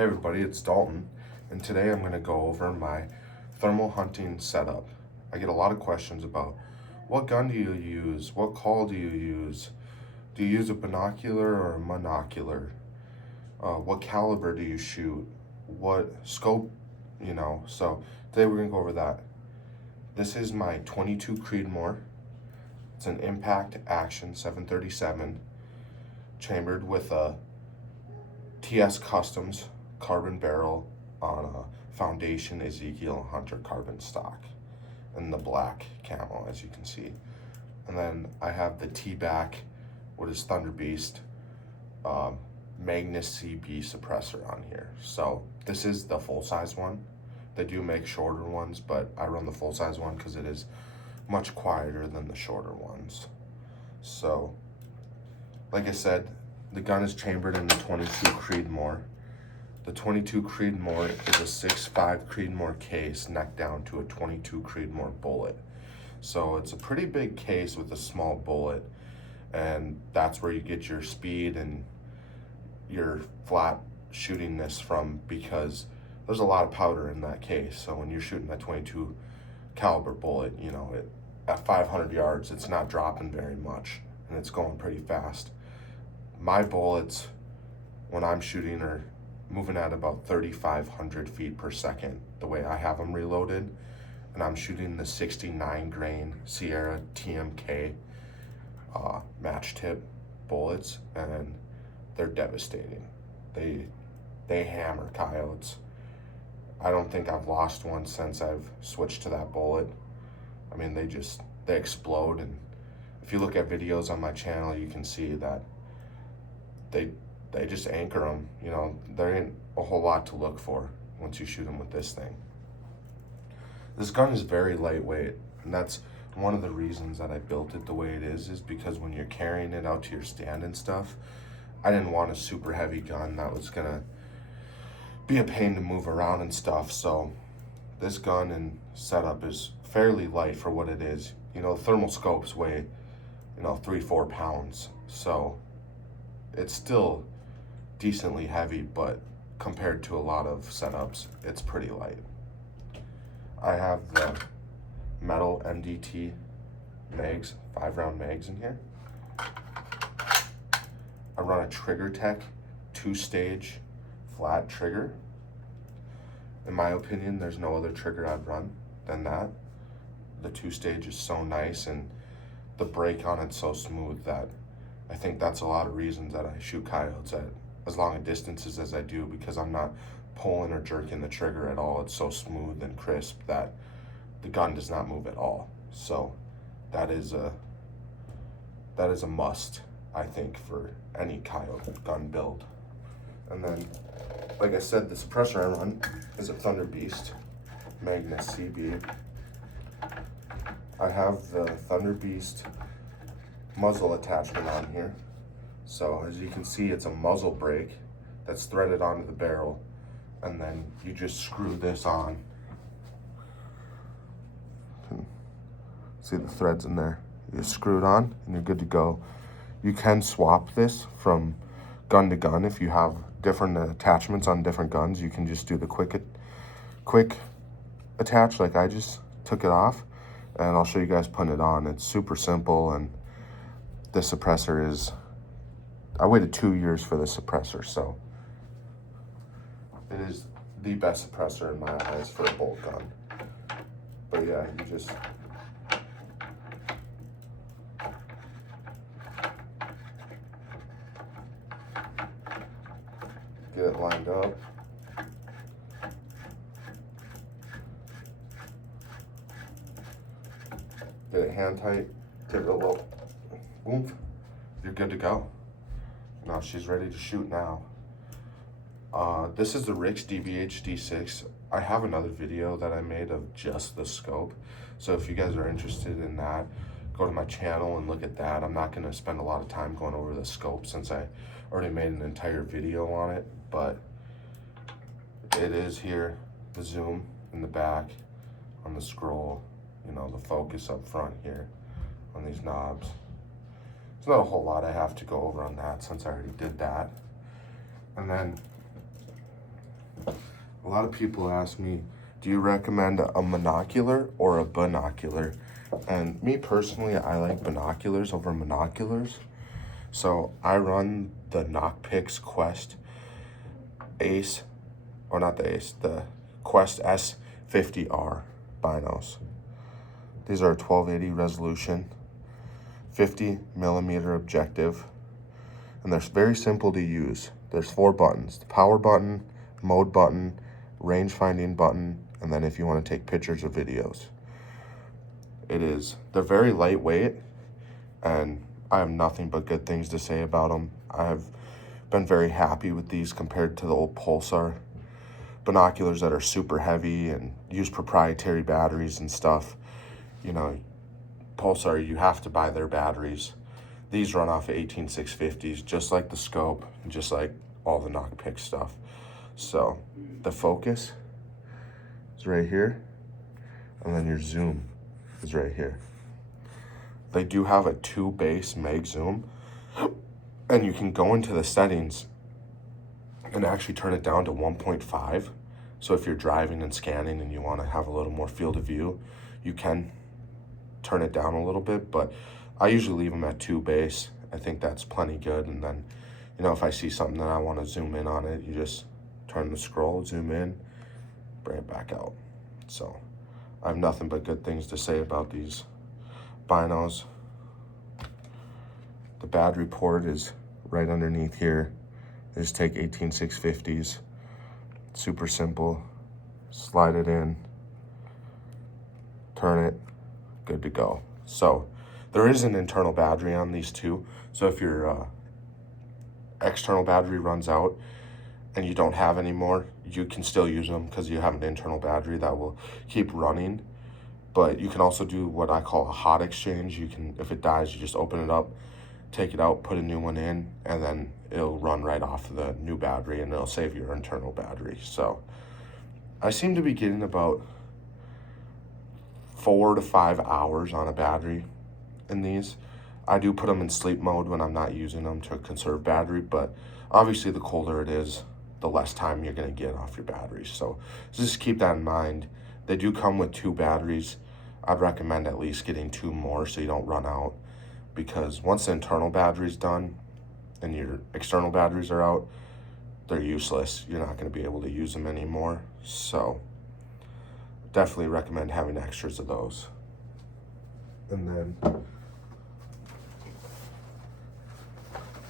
Hey everybody, it's Dalton, and today I'm going to go over my thermal hunting setup. I get a lot of questions about what gun do you use, what call do you use a binocular or a monocular, what caliber do you shoot, what scope, so today we're going to go over that. This is my 22 Creedmoor. It's an impact action 737 chambered with a TS Customs carbon barrel on a Foundation Ezekiel Hunter carbon stock and the black camo, as you can see. And then I have the T-back, what is Thunder Beast, Magnus CB suppressor on here. So this is the full-size one. They do make shorter ones, but I run the full-size one because it is much quieter than the shorter ones. So, like I said, the gun is chambered in the 22 Creedmoor. The 22 Creedmoor is a 6.5 Creedmoor case neck down to a 22 Creedmoor bullet. So it's a pretty big case with a small bullet, and that's where you get your speed and your flat shootingness from, because there's a lot of powder in that case. So when you're shooting that 22 caliber bullet, at 500 yards, it's not dropping very much, and it's going pretty fast. My bullets, when I'm shooting, are moving at about 3,500 feet per second, the way I have them reloaded. And I'm shooting the 69 grain Sierra TMK match tip bullets, and they're devastating. They hammer coyotes. I don't think I've lost one since I've switched to that bullet. I mean, they explode, and if you look at videos on my channel, you can see that they just anchor them. There ain't a whole lot to look for once you shoot them with this thing. This gun is very lightweight, and that's one of the reasons that I built it the way it is because when you're carrying it out to your stand and stuff, I didn't want a super heavy gun that was gonna be a pain to move around and stuff. So this gun and setup is fairly light for what it is. Thermal scopes weigh 3-4 pounds, so it's still decently heavy, but compared to a lot of setups, it's pretty light. I have the metal MDT mags, 5-round mags in here. I run a Trigger Tech 2-stage flat trigger. In my opinion, there's no other trigger I'd run than that. The 2-stage is so nice, and the break on it's so smooth that I think that's a lot of reasons that I shoot coyotes at as long a distances as I do, because I'm not pulling or jerking the trigger at all. It's so smooth and crisp that the gun does not move at all. So that is a must, I think, for any coyote gun build. And then, like I said, the suppressor I run is a Thunder Beast Magnus CB. I have the Thunder Beast muzzle attachment on here. So as you can see, it's a muzzle brake that's threaded onto the barrel, and then you just screw this on. See the threads in there? You screw it on and you're good to go. You can swap this from gun to gun. If you have different attachments on different guns, you can just do the quick attach, like I just took it off, and I'll show you guys putting it on. It's super simple, and this suppressor is, I waited 2 years for this suppressor, so it is the best suppressor in my eyes for a bolt gun. But yeah, you just get it lined up. Get it hand tight, give it a little oomph, you're good to go. Now she's ready to shoot now. This is the RIX DBH D6. I have another video that I made of just the scope, so if you guys are interested in that, go to my channel and look at that. I'm not going to spend a lot of time going over the scope since I already made an entire video on it, but it is here, the zoom in the back on the scroll, the focus up front here on these knobs. There's not a whole lot I have to go over on that since I already did that. And then lot of people ask me, do you recommend a monocular or a binocular? And me personally, I like binoculars over monoculars. So I run the Knockpix Quest Ace, or not the Ace, the Quest S50R binos. These are 1280 resolution, 50 millimeter objective, and they're very simple to use. There's 4 buttons: the power button, mode button, range finding button, and then if you want to take pictures or videos. They're very lightweight, and I have nothing but good things to say about them. I have been very happy with these compared to the old Pulsar binoculars that are super heavy and use proprietary batteries and stuff. You know, Pulsar, you have to buy their batteries. These run off of 18650s, just like the scope, and just like all the Knockpix stuff. So the focus is right here, and then your zoom is right here. They do have a 2 base meg zoom, and you can go into the settings and actually turn it down to 1.5. So if you're driving and scanning and you want to have a little more field of view, you can turn it down a little bit, but I usually leave them at 2 base. I think that's plenty good. And then, you know, if I see something that I want to zoom in on it, you just turn the scroll, zoom in, bring it back out. So I have nothing but good things to say about these binos. The battery port is right underneath here. They just take 18650s. Super simple. Slide it in, turn it, good to go. So there is an internal battery on these too. So if your external battery runs out and you don't have any more, you can still use them because you have an internal battery that will keep running. But you can also do what I call a hot exchange. You can, if it dies, you just open it up, take it out, put a new one in, and then it'll run right off of the new battery and it'll save your internal battery. So I seem to be getting about 4 to 5 hours on a battery in these. I do put them in sleep mode when I'm not using them to conserve battery, but obviously the colder it is, the less time you're gonna get off your batteries. So just keep that in mind. They do come with 2 batteries. I'd recommend at least getting 2 more so you don't run out, because once the internal battery's done and your external batteries are out, they're useless. You're not gonna be able to use them anymore. So definitely recommend having extras of those. And then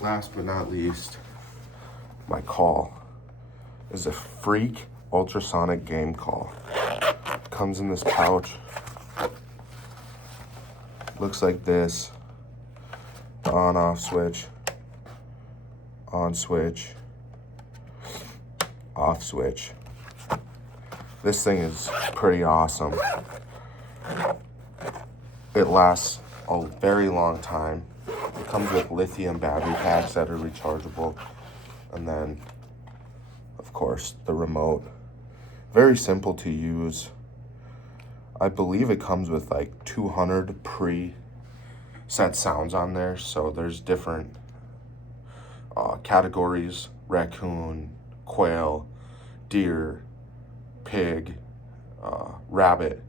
last but not least, my call is a Freak ultrasonic game call. Comes in this pouch. Looks like this. The on-off switch. On switch. Off switch. This thing is pretty awesome. It lasts a very long time. It comes with lithium battery packs that are rechargeable. And then, of course, the remote. Very simple to use. I believe it comes with like 200 pre-set sounds on there. So there's different categories: raccoon, quail, deer, pig, rabbit,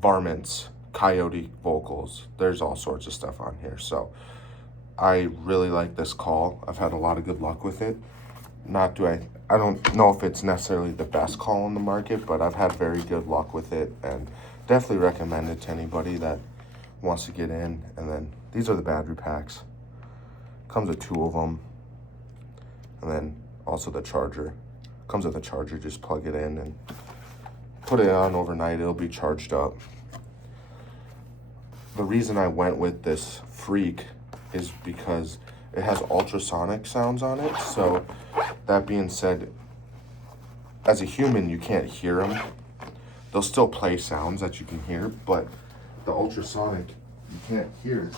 varmints, coyote vocals. There's all sorts of stuff on here. So I really like this call. I've had a lot of good luck with it. I don't know if it's necessarily the best call on the market, but I've had very good luck with it and definitely recommend it to anybody that wants to get in. And then these are the battery packs. Comes with 2 of them. And then also the charger. Comes with a charger, just plug it in and put it on overnight. It'll be charged up. The reason I went with this Freak is because it has ultrasonic sounds on it. So that being said, as a human, you can't hear them. They'll still play sounds that you can hear, but the ultrasonic, you can't hear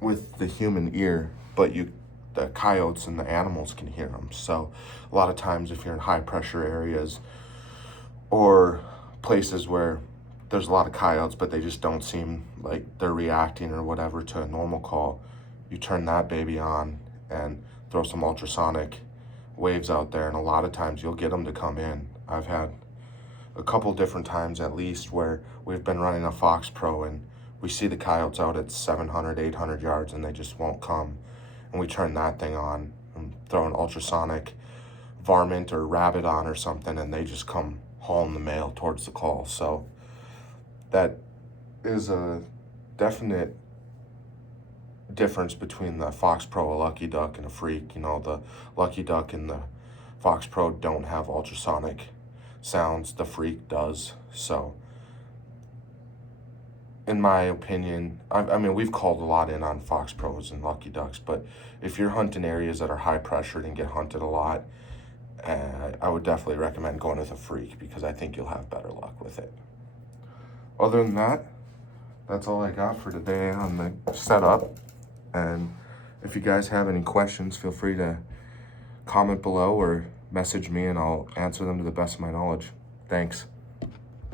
with the human ear, but the coyotes and the animals can hear them. So a lot of times if you're in high pressure areas or places where there's a lot of coyotes, but they just don't seem like they're reacting or whatever to a normal call, you turn that baby on and throw some ultrasonic waves out there, and a lot of times you'll get them to come in. I've had a couple different times at least where we've been running a Fox Pro and we see the coyotes out at 700, 800 yards and they just won't come. And we turn that thing on and throw an ultrasonic varmint or rabbit on or something, and they just come hauling the mail towards the call. So that is a definite difference between the Fox Pro, a Lucky Duck, and a Freak. You know, the Lucky Duck and the Fox Pro don't have ultrasonic sounds. The Freak does. So in my opinion, I mean, we've called a lot in on Fox Pros and Lucky Ducks, but if you're hunting areas that are high pressured and get hunted a lot, I would definitely recommend going with a Freak, because I think you'll have better luck with it. Other than that, that's all I got for today on the setup. And if you guys have any questions, feel free to comment below or message me and I'll answer them to the best of my knowledge. Thanks.